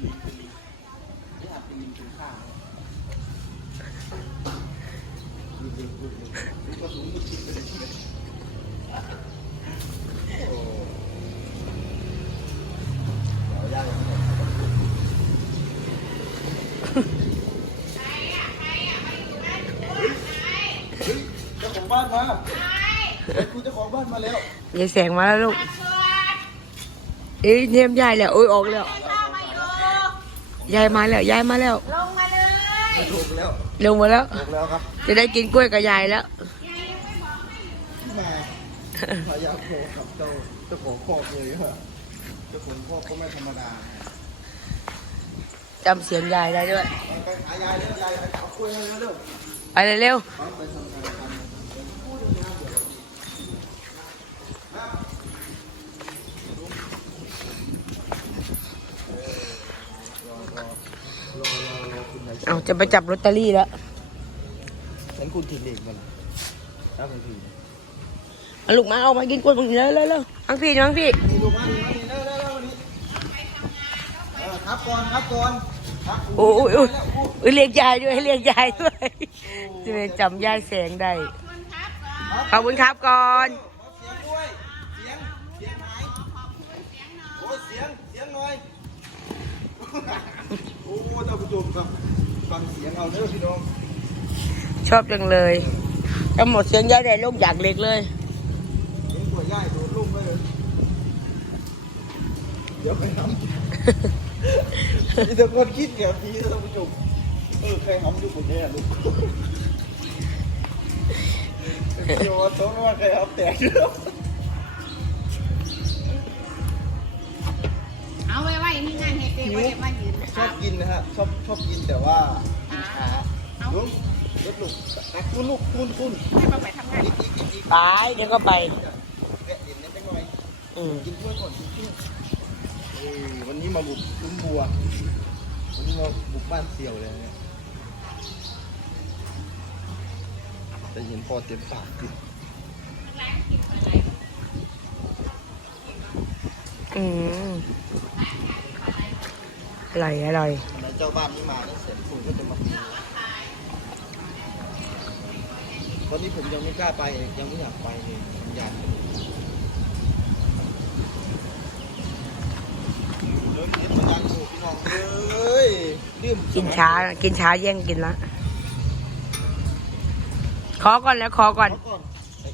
เป็นลิงนี่อาจเป็นลิงกินข้าวลิงลิงลิงลิงลิงก็สูงมุดชิดไปเลยโอ้เดี๋ยยายจ้าของบ้านมาคุณเจ้าของบ้านมาแล้ว ยายแสงมาแล้วลูกเอ้ยเนียมยายแล้วโอ้ยออกแล้ว ยายมาแล้วยายมาแล้ว ลงมาเลยถูกแล้วลงมาแล้ว ถูกแล้วครับจะได้กินกล้วยกับยายแล้วแม่พยาโคกับเจ้าเจ้าของคอกเลยฮะเจ้าของคอกก็ไม่ธรรมดาจำเสียงยายได้ด้วย ไปหายายเร็วยายไปเอากล้วยให้เร็วไปเลยเร็วไปไปทำงานกันรอรอรอรอคุณยาย เอา จะไปจับลอตเตอรี่แล้วฉันคุณถือเหล็กมันถ้าผมถือเอาลูกมาเอามากินกล้วยมึงเร็วเร็วเร็วทั้งพี่ทั้งพี่นี่ดูมานี่มานี่เร็วเร็วเร็ววันนี้เออครับก่อนครับก่อนครับโอ้ยโอ้ยโอ้ยโอ้ยเรียกยายด้วยให้เรียกยายด้วยจะไปจำยายแสงได้ขอบคุณครับก่อนขอเสียงด้วยเสียงเสียงหายโอ้ยเสียงเสียงหน่อยโอ้ท่านผู้ชมครับ ฟังเสียงเอาเด้อพี่น้องชอบจังเลยก็หมดเสียงยายได้ลูกอยากเล็กเลยเห็นตัวย่ายโดดลุ่มไปเลยเดี๋ยวไปทำมีแต่คนคิดแบบนี้นะท่านผู้ชมเออใครทำอยู่คนนี้ลูกเดี๋ยวว่าโซนว่าใครทำแตกเยอะเอาไว้ไว้ที่งานเฮเกไว้มายืนชอบ กินนะฮะชอบชอบกินแต่ว่าขาเอาลุงรถลูกตักคุณลูกคุณคุณให้มาไปทำงานอีกอีกอีกอีกไปเดี๋ยวก็ไปแกะเด่นนิดหน่อยอืมกินเพื่อก่อนกินเพื่อเออวันนี้มาบุกลุงบัววันนี้มาบุกบ้านเสี่ยวเลยเนี่ยแต่เห็นพอเต็มปากกินอืม อร่อยอร่อยวันนั้นเจ้าบ้านนี้มาแล้วเสร็จคุณก็จะมากินวันนี้ผมยังไม่กล้าไปยังไม่อยากไปเลยผมอยากเริ่มเห็นมันยังอยู่พี่น้องเอ้ยลืมกินช้า กินช้าแย่งกินละขอก่อนแล้วขอก่อนเอาก่อน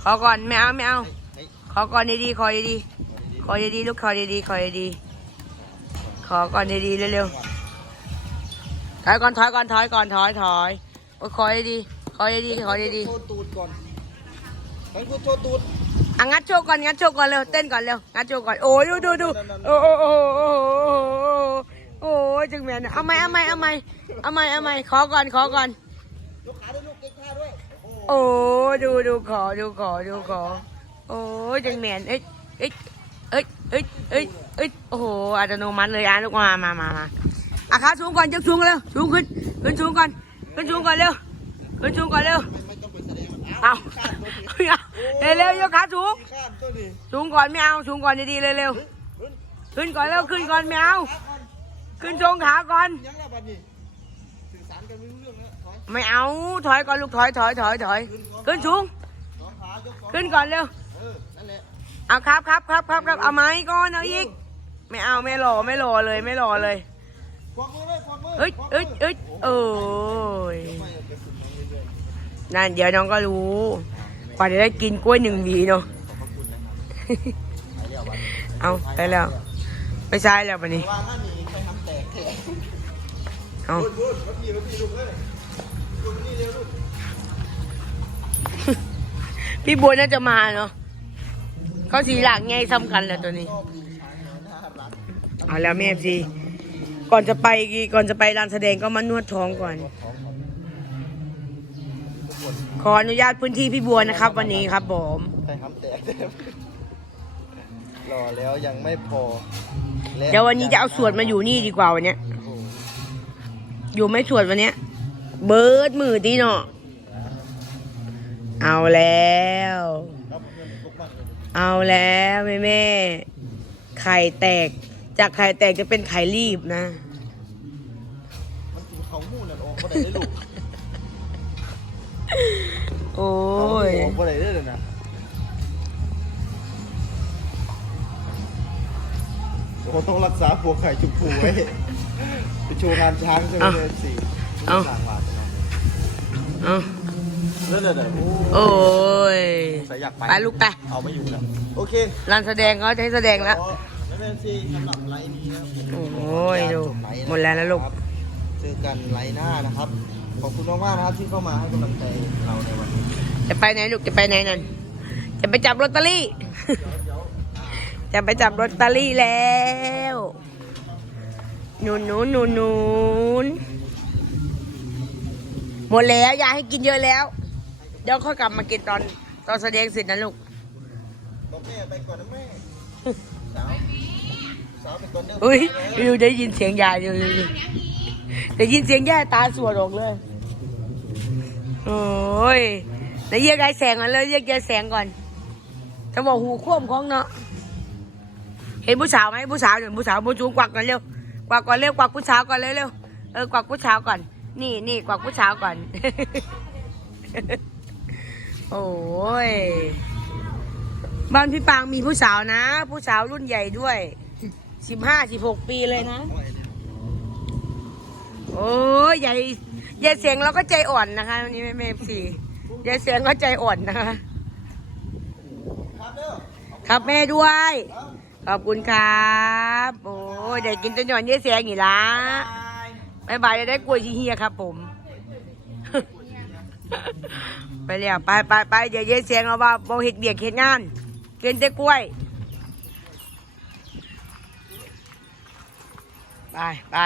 ขอก่อนไม่เอาไม่เอาเฮ้ยขอก่อนดีๆขอดีๆขอดีๆลูกขอดีๆขอดีๆ ขอก่อนดีๆเร็วๆถอยก่อนถอยก่อนถอยก่อนถอยถอยโอ้ยขอดีๆขอดีๆขอดีโทษตูดก่อนให้กูโทษตูดๆอะงัดโชว์ก่อนงัดโชว์ก่อนเร็วเต้นก่อนเร็วงัดโชว์ก่อนโอ้ยดูดูดูโอ้โอ้โอ้โอ้โอ้โอ้ยจังแม่นเอาไหมเอาไหมเอาไหมเอาไหมเอาไหมขอก่อนขอก่อนยกขาด้วยลูกเก่งขาด้วยโอ้ดูดูขอดูขอดูขอโอ้ยจังแมนเอ้ยเอ้ย เอ้ยเอ้ยเอ้ยโอ้โหอัตโนมัติเลยอะลูกมามามามาอะขาสูงก่อนยกสูงเร็วสูงขึ้นขึ้นสูงก่อนขึ้นสูงก่อนเร็วขึ้นสูงก่อนเร็วเอาเร็วเร็วยกขาสูงข้ามตัวนี้สูงก่อนไม่เอาสูงก่อนดีๆเร็วขึ้นๆขึ้นก่อนเร็วขึ้นก่อนไม่เอาขึ้นทรงขาก่อนยังละบัดนี้สื่อสารกันไม่รู้เอนไม่เอาถอยก่อนลูกถอยถอยถอยถอยขึ้นสูงขึ้นก่อนเร็ว เออนั่นแหละเอาครับครับครับครับครับเอาไม้ก่อนเอาอีก ไม่เอาไม่รอไม่รอเลยไม่รอเลยควักมือเลยควักมือเอ้ยเอ้ยเอ้ยโอ้ยไม่เอากระสุนมาเรื่อยนั่นเดี๋ยวน้องก็รู้กว่าจะได้กินกล้วยหนึ่งหวีเนาะๆขอบพระคุณนะครับไปแล้วบัดนี้เอาไปแล้วไม่ใช่แล้ววันนี้วางอันนี้ใครทำแตกแขนเอาพูดพูดมาพี่มาพี่ลูกเลยลูกนี่เร็วลูกพี่บัวน่าจะมาเนาะ เขาสีหลักไงซ้ำกันแหละตัวนี้ชอบดูช้างน่ารักเอาแล้วแม่ซีก่อนจะไปก่อนจะไปร้านแสดงก็มานวดท้องก่อน ขออนุญาตพื้นที่พี่บัวนะครับ วันนี้ครับผมใครทำแตกรอแล้วยังไม่พอและเดี๋ยววันนี้จะเอาสวดมาอยู่นี่ดีกว่าวันเนี้ยโอ้โหอยู่ไม่สวดวันเนี้ย เบิร์ดมือดีเนาะเอาแล้วรับ เงินทุกบ้านเลยเอาแล้วแม่แม่ไข่แตก จากไข่แตกจะเป็นไข่รีบนะเขาหู้นั่นออกก็ได้ได้ลูกโอ้เขาหู้ยออกก็ได้ได้เลยนะโอ้ต้องรักษาผัวไข่จุกผูไว้ไปโชว์งานช้างใช่ไหมเอฟซีช้างมาใช่ไหมเอา เด้อเด้อเด้อโอ้โอ้ยใส่อยากไปไปลูกไปเอาไม่อยู่แล้วโอเคร้านแสดงเขาจะให้แสดงแล้วแล้วแม่ซีสำหรับไลน์นี้นะครับโอ้ยดูหมดแล้วนะลูกเจอกันไลน์หน้านะครับขอบคุณมากๆนะครับที่เข้ามาให้กำลังใจเราในวันนี้จะไปไหนลูกจะไปไหนนั่นจะไปจับลอตเตอรี่ จะไปจับลอตเตอรี่แล้วหนูหนูหนูหนูนหมดแล้วยายให้กินเยอะแล้ว เดี๋ยวค่อยกลับมากินตอนตอนแสดงเสร็จนะลูกบอกแม่ไปก่อนนะแม่สาวสาวไปก่อนเด้ออุ้ยดูได้ยินเสียงยายดูดูดูได้ยินเสียงยายตาสวดออกเลยโอ้ยไหนเรียกยายแสงก่อนเลยเรียกยายแสงก่อนจะบอกหูคว่ำของเนาะเห็นผู้สาวไหมผู้สาวเดี๋ยวผู้สาวผู้จูงกวักก่อนเร็วกวักก่อนเร็วกวักผู้สาวก่อนเร็วเร็วเออกวักผู้สาวก่อน นี่นี่กวักผู้สาวก่อน โอ้ย บ้านพี่ปางมีผู้สาวนะ ผู้สาวรุ่นใหญ่ด้วยสิบห้าสิบหกปีเลยนะ โอ้ยใหญ่ใหญ่เสียงเราก็ใจอ่อนนะคะวันนี้แม่เมฟสี่ใหญ่เสียงก็ใจอ่อนนะคะครับเด้อครับแม่ด้วย ขอบคุณครับ โอ้ยได้กินจนหย่อนเยี่ยเสียงอีกละบายบายจะได้กล้วยเฮียครับผม ไปแล้วไปไปไปเดี๋ยวเย้เสียงเอาว่าบ่เห็ดเบียกเห็ดงานเกินแต่กล้วย ไปไป